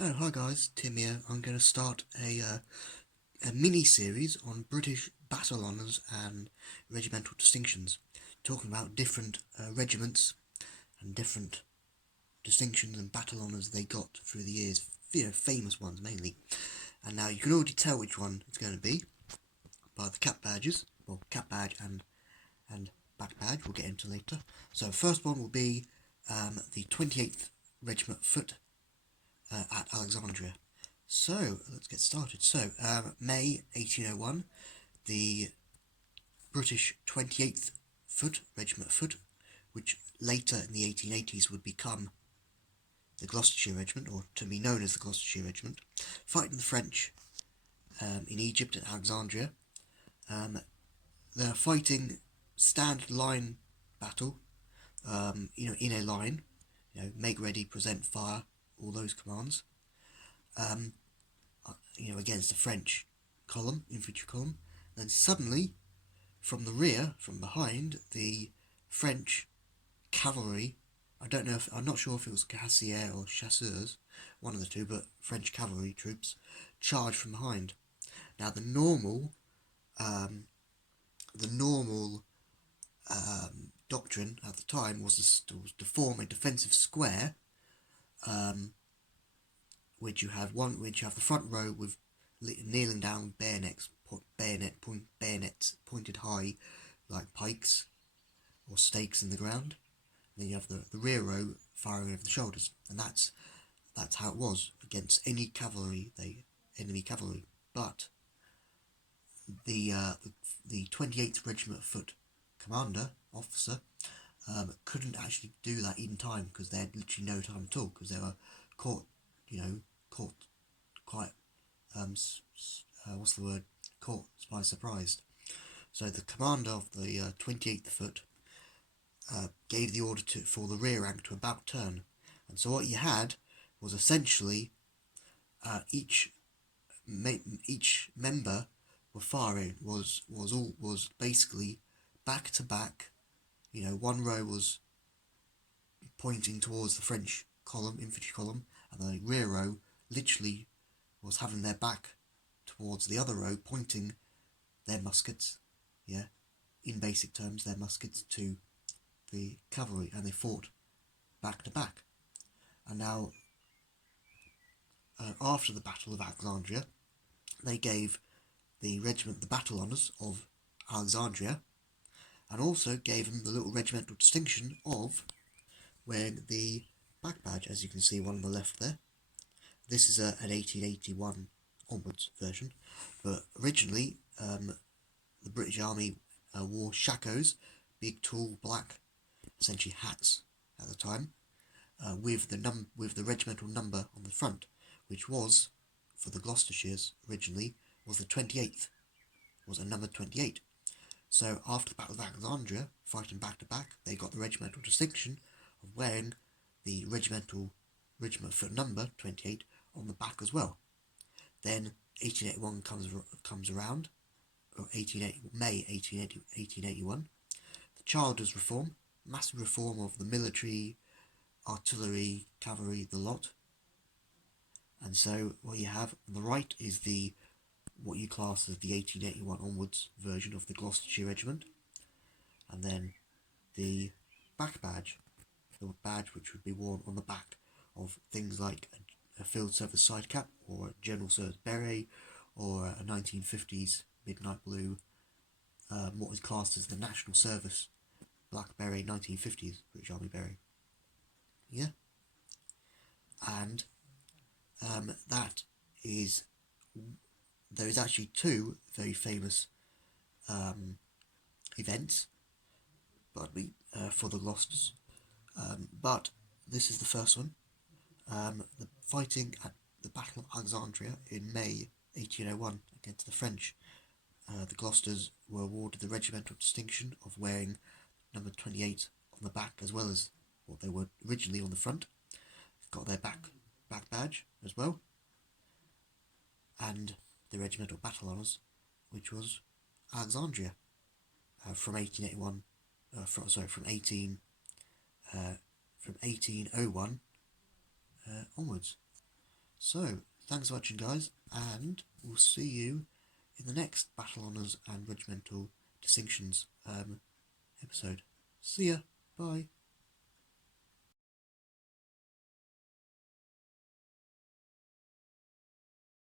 Oh, hi guys, Tim here. I'm going to start a mini-series on British battle honours and regimental distinctions, talking about different regiments and different distinctions and battle honours they got through the years, famous ones mainly. And now you can already tell which one it's going to be by the cap badges, well, cap badge and back badge we'll get into later. So first one will be the 28th Regiment Foot at Alexandria. So let's get started. So May 1801, the British 28th Foot, Regiment Foot, which later in the 1880s would become the Gloucestershire Regiment, or to be known as the Gloucestershire Regiment, fighting the French in Egypt at Alexandria. They're fighting standard line battle, in a line, make ready, present, fire, all those commands. Against the French column, infantry column. Then suddenly, from the rear, from behind, the French cavalry, I'm not sure if it was Cassier or Chasseurs, one of the two, but French cavalry troops charged from behind. Now the normal doctrine at the time was to form a defensive square, which you have the front row with kneeling down bayonets pointed high like pikes or stakes in the ground. And then you have the rear row firing over the shoulders, and that's how it was against any enemy cavalry. But the 28th Regiment Foot commander officer couldn't actually do that in time, because they had literally no time at all, because they were caught quite what's the word, caught by surprise. So the commander of the 28th Foot gave the order for the rear rank to about turn, and so what you had was essentially each member were firing was basically back to back. One row was pointing towards the French column, infantry column, and the rear row literally was having their back towards the other row, pointing their muskets, in basic terms, their muskets to the cavalry, and they fought back to back. And now, after the Battle of Alexandria, they gave the regiment the battle honours of Alexandria, and also gave them the little regimental distinction of wearing the back badge, as you can see, one on the left there. This is an 1881 onwards version, but originally the British Army wore shakos, big tall black, essentially hats at the time, with the regimental number on the front, which was, for the Gloucestershire's originally, was the 28th, was a number 28. So after the Battle of Alexandria, fighting back to back, they got the regimental distinction of wearing the regiment foot number 28 on the back as well. Then 1881 comes around, or May 1881. The Childers Reform, massive reform of the military, artillery, cavalry, the lot. And so what you have on the right is what you class as the 1881 onwards version of the Gloucestershire Regiment, and then the back badge, the badge which would be worn on the back of things like a field service side cap, or a general service beret, or a 1950s midnight blue, what is classed as the national service black beret, 1950s British Army beret. Yeah, and that is, there is actually two very famous events, for the Gloucesters, but this is the first one. The fighting at the Battle of Alexandria in May 1801 against the French. The Gloucesters were awarded the regimental distinction of wearing number 28 on the back, as well as what they were originally on the front. Got their back badge as well, and the regimental battle honours, which was Alexandria, from 1881, from 1801 onwards. So, thanks for watching, guys, and we'll see you in the next Battle Honours and Regimental Distinctions episode. See ya. Bye.